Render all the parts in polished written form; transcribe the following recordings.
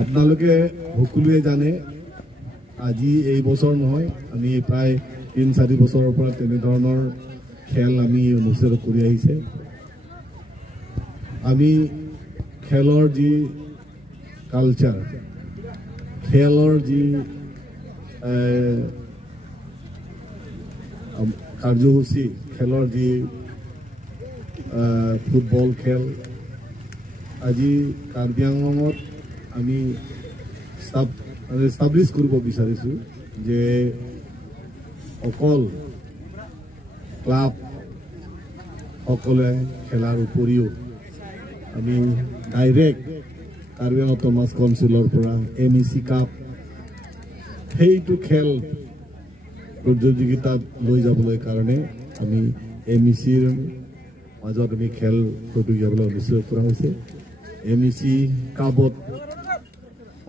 আপোনালোকে সকলোৱে জানে আজি এই বছৰ নহয় আমি প্ৰায় 3-4 বছৰৰ পৰা তেনেধৰণৰ খেল আমি অনুষ্ঠিত কৰি আহিছে আমি খেলৰ যি কালচাৰ খেলৰ যি কাৰ্যসূচী খেলৰ যি ফুটবল খেল আজি কাৰ্বি আংলঙত আমি এষ্টাব্লিছ কৰিব বিচাৰিছোঁ যে অকল ক্লাব সকলে খেলাৰ উপৰিও আমি ডাইৰেক্ট কাৰ্বি আংলং অট'নমাছ কাউন্সিলৰ পৰা MEC কাপ সেইটো খেল প্ৰতিযোগিতাত লৈ যাবলৈ কাৰণে আমি MECৰ মাজত আমি খেল প্ৰতিযোগিতা অনুষ্ঠিত কৰা হৈছে MEC কাপত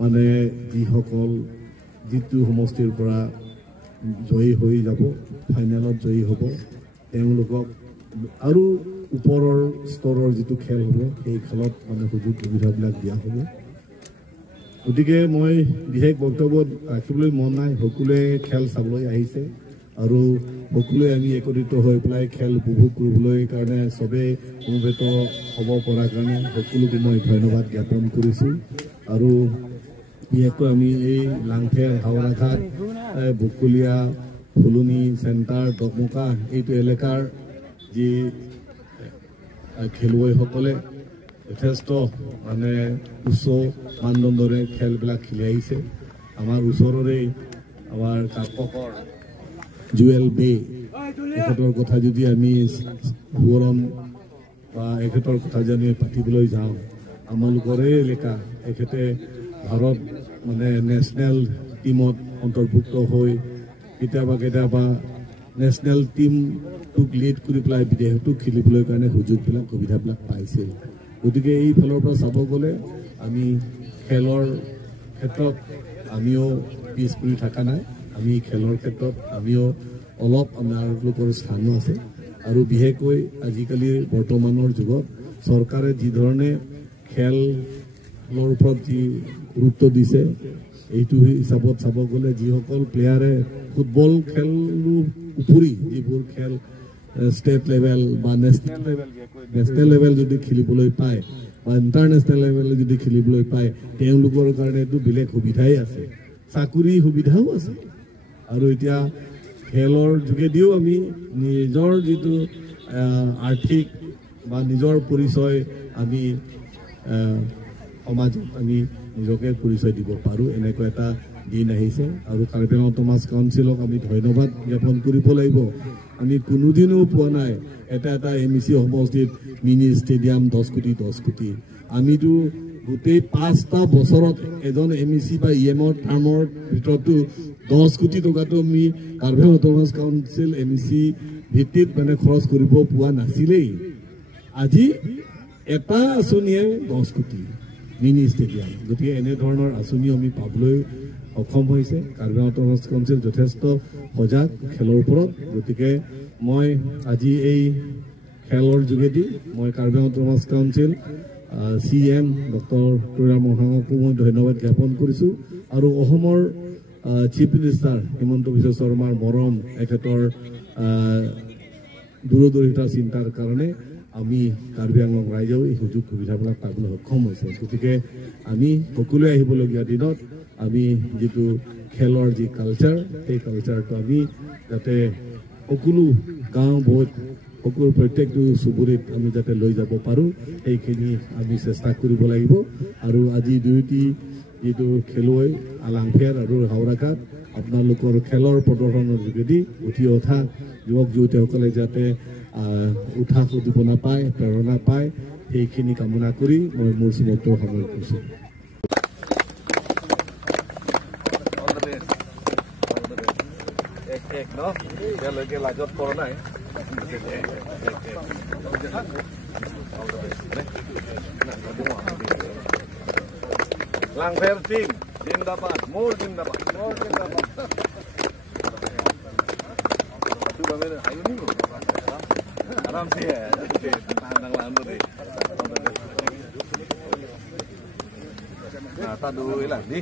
মানে যিসকল যিটো সমষ্টিৰ পৰা জয়ী হৈ যাব ফাইনেলত জয়ী হ'ব তেওঁলোকক আৰু ওপৰৰ স্তৰৰ যিটো খেল হ'ব সেই খেলত মানে সুযোগ সুবিধাবিলাক দিয়া হ'ব গতিকে মই বিশেষ বক্তব্য ৰাখিবলৈ মন নাই সকলোৱে খেল চাবলৈ আহিছে আৰু সকলোৱে আমি একত্ৰিত হৈ পেলাই খেল উপভোগ কৰিবলৈ কাৰণে চবেই সমবেত হ'ব পৰাৰ কাৰণে সকলোকে মই ধন্যবাদ জ্ঞাপন কৰিছোঁ আৰু বিশেষকৈ আমি এই লাংফেৰ হাওৰাঘাট বকুলীয়া ফুলনি চেণ্টাৰ ডকমুকা এইটো এলেকাৰ যি খেলুৱৈসকলে যথেষ্ট মানে উচ্চ মানদণ্ডৰে খেলবিলাক খেলি আহিছে আমাৰ ওচৰৰে আমাৰ কাককৰ জুৱেল বে এখেতৰ কথা যদি আমি সোঁৱৰণ বা এখেতৰ কথা যদি আমি পাতিবলৈ যাওঁ আমালোকৰে এলেকা এখেতে ভাৰত মানে নেশ্যনেল টিমত অন্তৰ্ভুক্ত হৈ কেতিয়াবা নেশ্যনেল টিমটোক লিড কৰি পেলাই বিদেশতো খেলিবলৈ কাৰণে সুযোগবিলাক সুবিধাবিলাক পাইছে গতিকে এই ফালৰ পৰা চাব গ'লে আমি খেলৰ ক্ষেত্ৰত আমিও পিছ পৰি থকা নাই আমি খেলৰ ক্ষেত্ৰত আমিও অলপ আমাৰ লোকৰ স্থানো আছে আৰু বিশেষকৈ আজিকালি বৰ্তমানৰ যুগত চৰকাৰে যি ধৰণে খেলৰ ওপৰত যি গুৰুত্ব দিছে এইটো হিচাপত চাব গ'লে যিসকল প্লেয়াৰে ফুটবল খেলৰ উপৰি যিবোৰ খেল ষ্টেট লেভেল বা নেশ্যনেল লেভেল যদি খেলিবলৈ পায় বা ইণ্টাৰনেশ্যনেল লেভেলত যদি খেলিবলৈ পায় তেওঁলোকৰ কাৰণেতো বেলেগ সুবিধাই আছে চাকৰি সুবিধাও আছে আৰু এতিয়া খেলৰ যোগেদিও আমি নিজৰ যিটো আৰ্থিক বা নিজৰ পৰিচয় আমি সমাজত আমি নিজকে পৰিচয় দিব পাৰোঁ এনেকুৱা এটা দিন আহিছে আৰু কাৰ্বি আংলং অট'নমাছ কাউন্সিলক আমি ধন্যবাদ জ্ঞাপন কৰিব লাগিব আমি কোনোদিনো পোৱা নাই এটা MEC সমষ্টিত মিনি ষ্টেডিয়াম 10 কোটি আমিতো গোটেই 5টা বছৰত এজন MEC বা EMৰ টাৰ্মৰ ভিতৰতো 10 কোটি টকাটো আমি Karbi Anglong autonomous council MEC ভিত্তিত মানে খৰচ কৰিব পোৱা নাছিলেই আজি এটা আঁচনিয়ে 10 কোটি মিনি ষ্টেডিয়াম গতিকে এনেধৰণৰ আঁচনি আমি পাবলৈ সক্ষম হৈছে কাৰ্বি আংলং অট'নমাছ কাউন্সিল যথেষ্ট সজাগ খেলৰ ওপৰত গতিকে মই আজি এই খেলৰ যোগেদি মই Karbi Anglong autonomous council CM doctor Turam মহাঙকো মই ধন্যবাদ জ্ঞাপন কৰিছোঁ আৰু অসমৰ চিফ মিনিষ্টাৰ হিমন্ত বিশ্ব শৰ্মাৰ মৰম এখেতৰ দূৰদৰ্শিতা চিন্তাৰ কাৰণে আমি কাৰ্বি আংলং ৰাইজেও এই সুযোগ সুবিধাবিলাক পাবলৈ সক্ষম হৈছে গতিকে আমি সকলোৱে আহিবলগীয়া দিনত আমি যিটো খেলৰ যি কালচাৰ সেই কালচাৰটো আমি যাতে সকলো গাঁও বহুত সকলো প্ৰত্যেকটো চুবুৰীত আমি যাতে লৈ যাব পাৰোঁ সেইখিনি আমি চেষ্টা কৰিব লাগিব আৰু আজি দুয়োটি যিটো খেলুৱৈ লাংফেৰ আৰু হাওৰাঘাট আপোনালোকৰ খেলৰ প্ৰদৰ্শনৰ যোগেদি উঠি অহা যুৱক যুৱতীসকলে যাতে উৎসাহ উদ্দীপনা পায় প্ৰেৰণা পায় সেইখিনি কামনা কৰি মই মোৰ বক্তব্য সামৰি কৰিছোঁ লাজত কৰা নাই লাংফেৰ টিম জিন্দাবাদ মোৰ জিন্দাবাদ आराम से है Nah, tak dulu lah nih.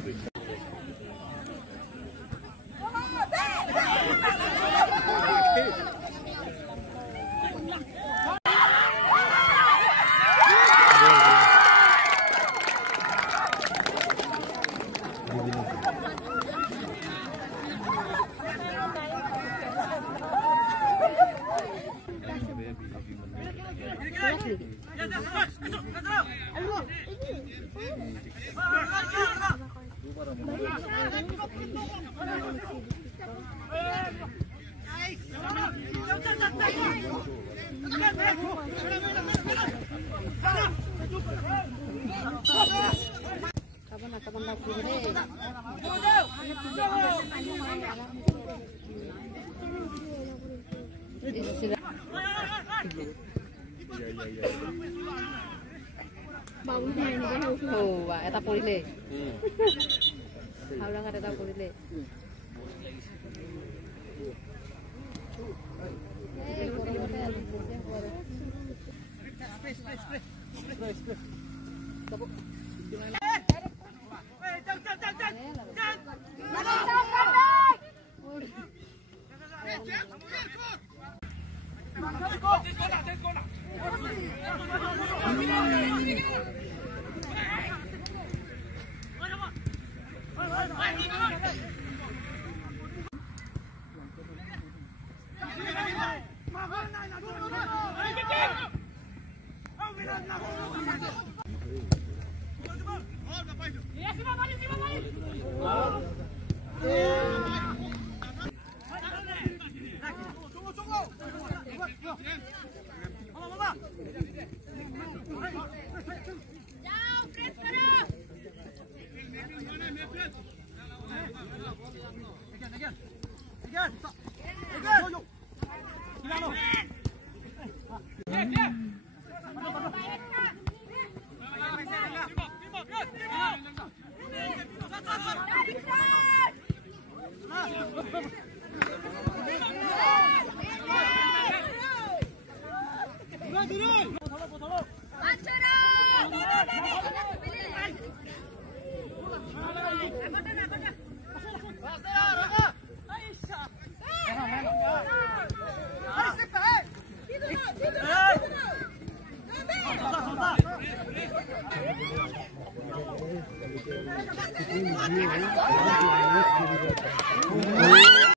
Kapan lagi deh? Oh, eta kulile. Udah nggak ada kulile. Turun!